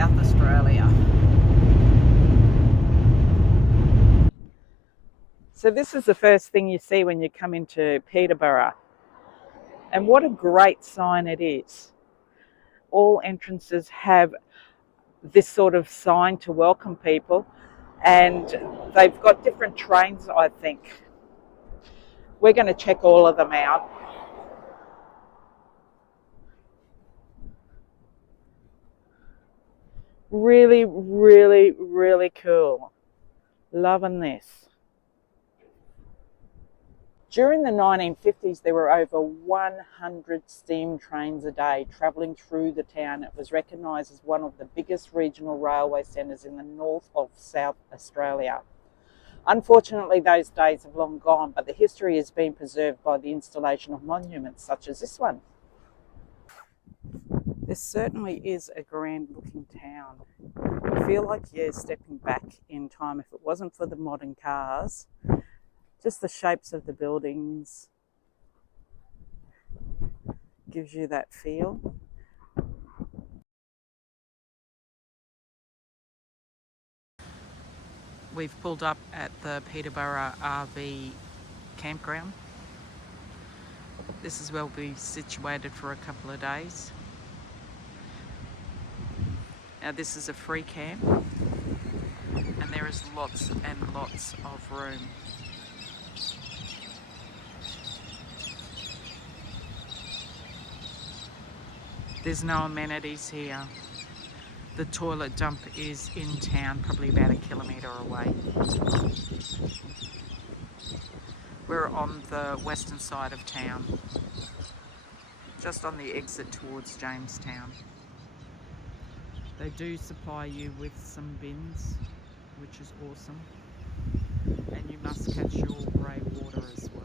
South Australia. So this is the first thing you see when you come into Peterborough. And what a great sign it is. All entrances have this sort of sign to welcome people, and they've got different trains, I think. We're going to check all of them out. Really, really, really cool. Loving this. During the 1950s, there were over 100 steam trains a day travelling through the town. It was recognised as one of the biggest regional railway centres in the north of South Australia. Unfortunately, those days have long gone, but the history has been preserved by the installation of monuments such as this one. This certainly is a grand looking town. I feel like you're stepping back in time. If it wasn't for the modern cars, just the shapes of the buildings gives you that feel. We've pulled up at the Peterborough RV campground. This is where we'll be situated for a couple of days. Now this is a free camp and there is lots and lots of room. There's no amenities here. The toilet dump is in town, probably about 1 kilometre away. We're on the western side of town, just on the exit towards Jamestown. They do supply you with some bins, which is awesome. And you must catch your grey water as well.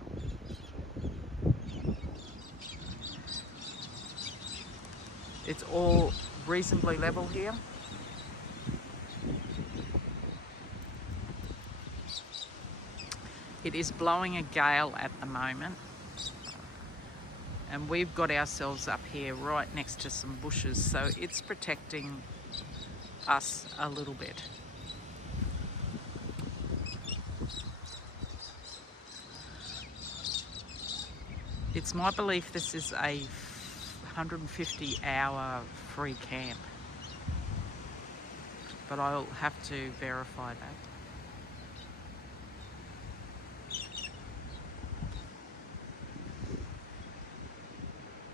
It's all reasonably level here. It is blowing a gale at the moment. And we've got ourselves up here right next to some bushes, so it's protecting us a little bit. It's my belief this is a 150-hour free camp, but I'll have to verify that.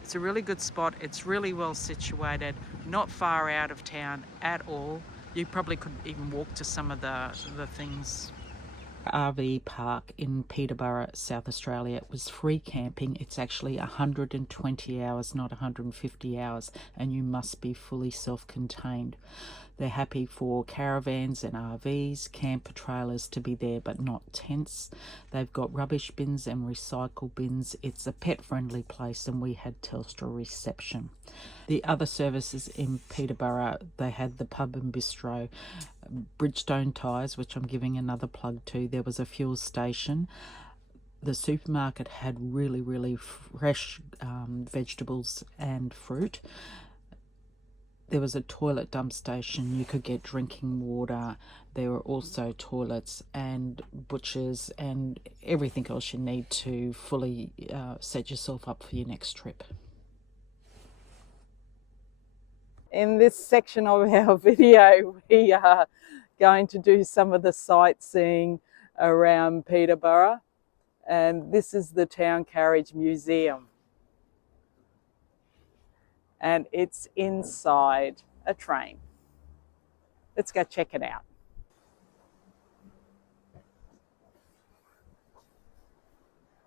It's a really good spot. It's really well situated, not far out of town at all. You probably could even walk to some of the things. RV park in Peterborough, South Australia. It was free camping. It's actually 120 hours, not 150 hours, and you must be fully self-contained. They're happy for caravans and RVs, camper trailers to be there, but not tents. They've got rubbish bins and recycle bins. It's a pet-friendly place, and we had Telstra reception. The other services in Peterborough, they had the pub and bistro, Bridgestone tyres, which I'm giving another plug to. There was a fuel station. The supermarket had really, really fresh vegetables and fruit. There was a toilet dump station. You could get drinking water. There were also toilets and butchers and everything else you need to fully set yourself up for your next trip. In this section of our video, we are going to do some of the sightseeing around Peterborough, and this is the Town Carriage Museum. And it's inside a train. Let's go check it out.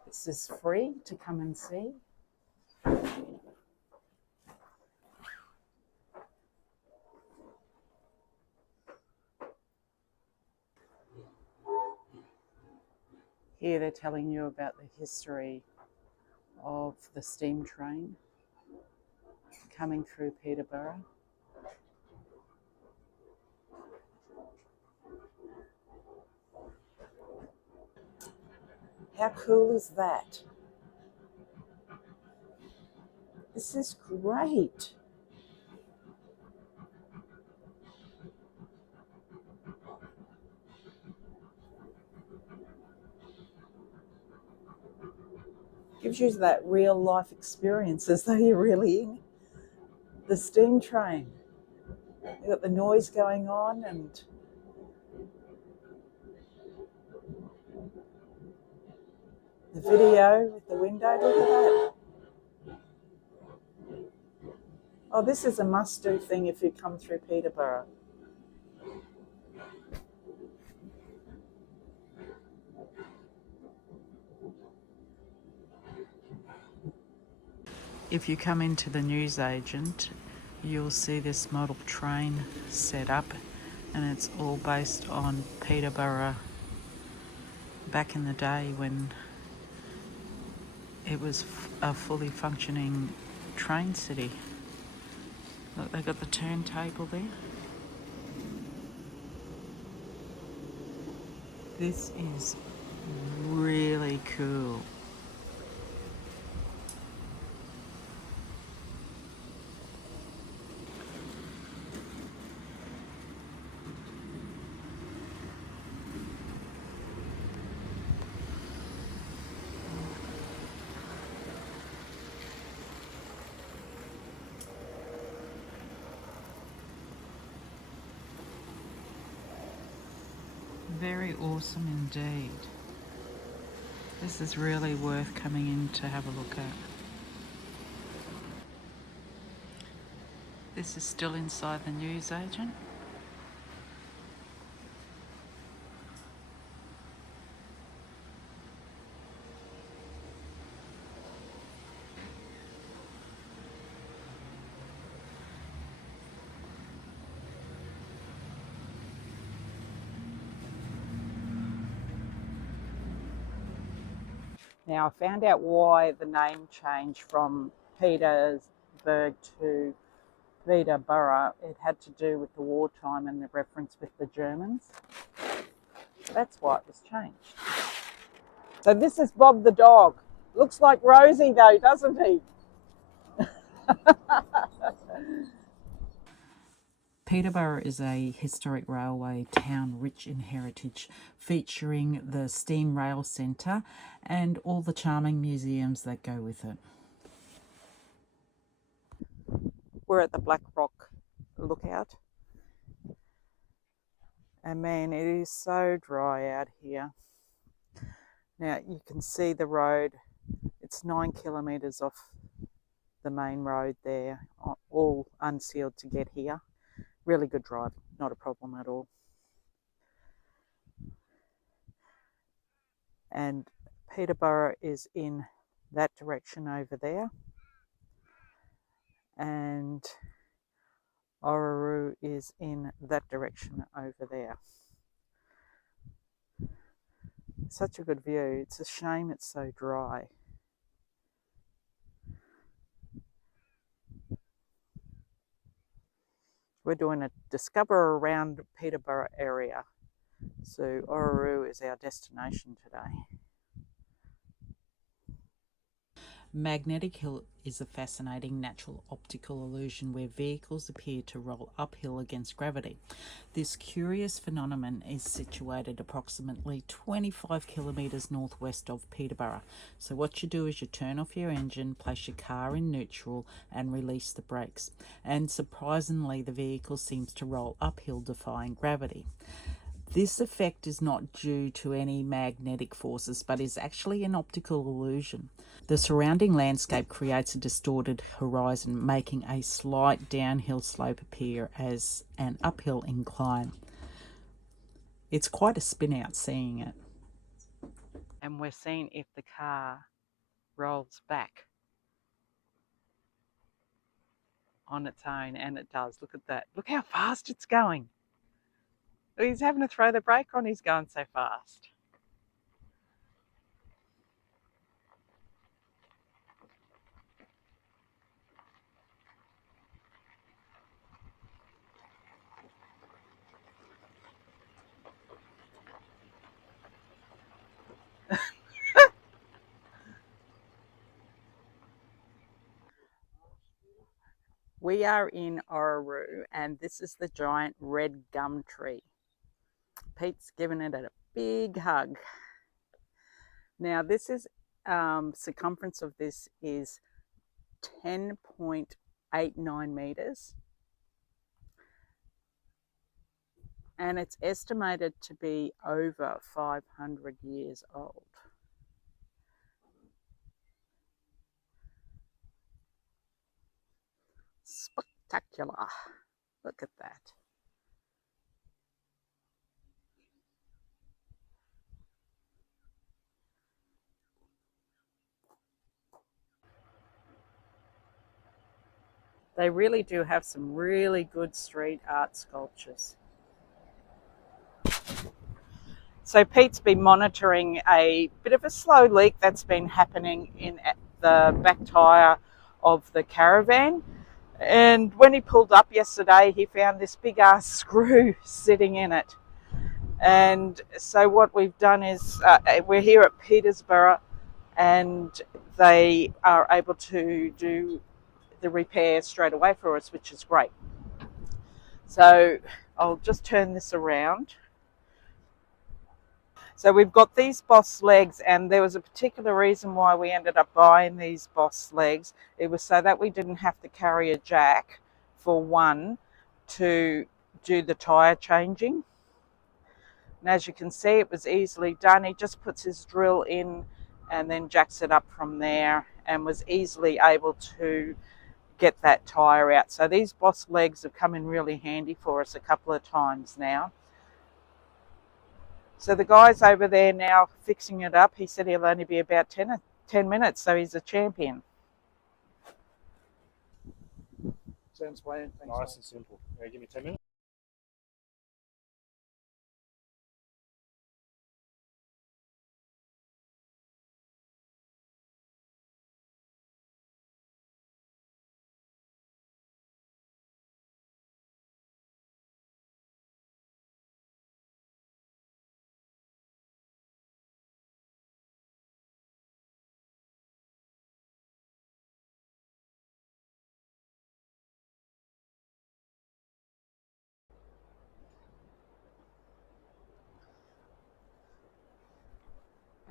This is free to come and see. Here they're telling you about the history of the steam train coming through Peterborough. How cool is that? This is great. Gives you that real life experience as though you're really in the steam train. You've got the noise going on and the video with the window. Look at that. Oh, this is a must-do thing if you come through Peterborough. If you come into the newsagent, you'll see this model train set up, and it's all based on Peterborough back in the day when it was a fully functioning train city. Look, they've got the turntable there. This is really cool. Very awesome indeed. This is really worth coming in to have a look at. This is still inside the newsagent. Now, I found out why the name changed from Petersburg to Peterborough. It had to do with the wartime and the reference with the Germans. That's why it was changed. So this is Bob the dog. Looks like Rosie though, doesn't he? Peterborough is a historic railway town rich in heritage, featuring the Steam Rail Centre and all the charming museums that go with it. We're at the Black Rock Lookout. And man, it is so dry out here. Now you can see the road. It's 9 kilometres off the main road there, all unsealed to get here. Really good drive, not a problem at all. And Peterborough is in that direction over there. And Orroroo is in that direction over there. Such a good view. It's a shame it's so dry. We're doing a discover around Peterborough area. So Orroroo is our destination today. Magnetic Hill is a fascinating natural optical illusion where vehicles appear to roll uphill against gravity. This curious phenomenon is situated approximately 25 kilometres northwest of Peterborough. So what you do is you turn off your engine, place your car in neutral and release the brakes. And surprisingly, the vehicle seems to roll uphill defying gravity. This effect is not due to any magnetic forces, but is actually an optical illusion. The surrounding landscape creates a distorted horizon, making a slight downhill slope appear as an uphill incline. It's quite a spin out seeing it. And we're seeing if the car rolls back on its own, and it does. Look at that. Look how fast it's going. He's having to throw the brake on, he's going so fast. We are in Orroroo, and this is the giant red gum tree. Pete's given it a big hug. Now this is circumference of this is 10.89 meters, and it's estimated to be over 500 years old. Spectacular. Look at that. They really do have some really good street art sculptures. So Pete's been monitoring a bit of a slow leak that's been happening in the back tyre of the Caravan. And when he pulled up yesterday, he found this big ass screw sitting in it. And so what we've done is we're here at Peterborough, and they are able to do the repair straight away for us, which is great. So I'll just turn this around. So we've got these Boss legs, and there was a particular reason why we ended up buying these Boss legs. It was so that we didn't have to carry a jack for one to do the tyre changing. And as you can see, it was easily done. He just puts his drill in and then jacks it up from there, and was easily able to get that tyre out. So these Boss legs have come in really handy for us a couple of times now. So the guy's over there now fixing it up. He said he'll only be about 10 minutes, so he's a champion. Sounds planned. Nice and simple. Yeah, give me 10 minutes.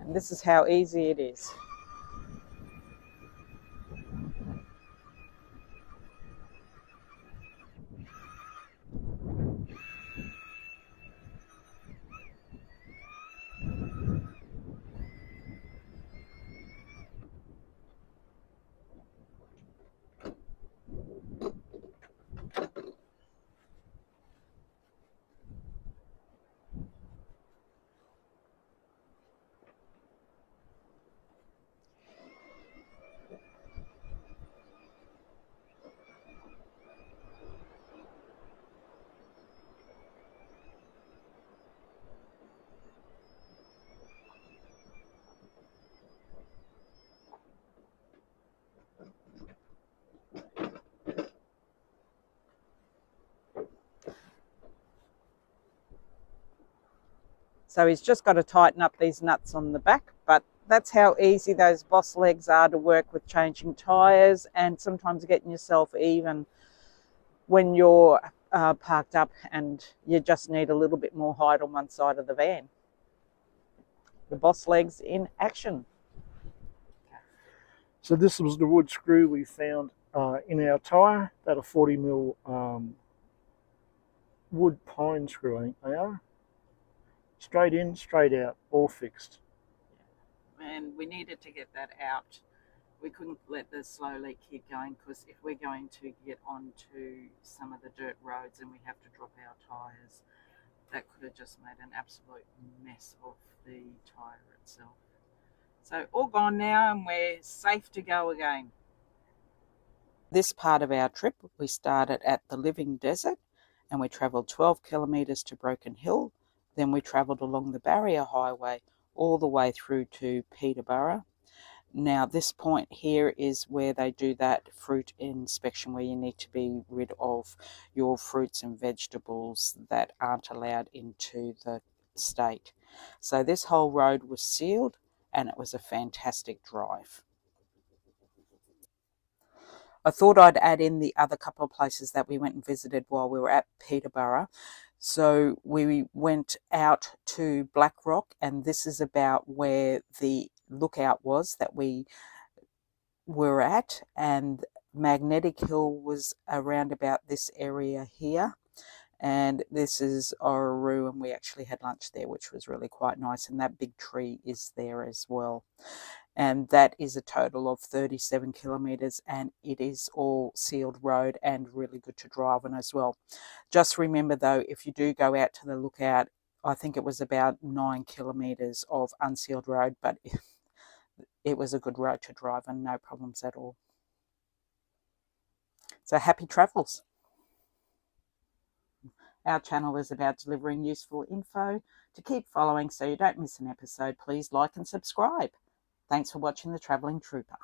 And this is how easy it is. So he's just got to tighten up these nuts on the back, but that's how easy those Boss legs are to work with changing tyres and sometimes getting yourself even when you're parked up and you just need a little bit more height on one side of the van. The Boss legs in action. So this was the wood screw we found in our tyre. That a 40mm wood pine screw, I think they are. Straight in, straight out, all fixed. And we needed to get that out. We couldn't let the slow leak keep going, because if we're going to get onto some of the dirt roads and we have to drop our tyres, that could have just made an absolute mess of the tyre itself. So all gone now, and we're safe to go again. This part of our trip, we started at the Living Desert, and we travelled 12 kilometres to Broken Hill. Then we travelled along the Barrier Highway all the way through to Peterborough. Now this point here is where they do that fruit inspection, where you need to be rid of your fruits and vegetables that aren't allowed into the state. So this whole road was sealed, and it was a fantastic drive. I thought I'd add in the other couple of places that we went and visited while we were at Peterborough. So we went out to Black Rock, and this is about where the lookout was that we were at, and Magnetic Hill was around about this area here. And this is Orroroo, and we actually had lunch there, which was really quite nice. And that big tree is there as well. And that is a total of 37 kilometres, and it is all sealed road and really good to drive on as well. Just remember though, if you do go out to the lookout, I think it was about 9 kilometres of unsealed road, but it was a good road to drive on, no problems at all. So happy travels. Our channel is about delivering useful info. To keep following so you don't miss an episode, please like and subscribe. Thanks for watching The Travelling Trooper.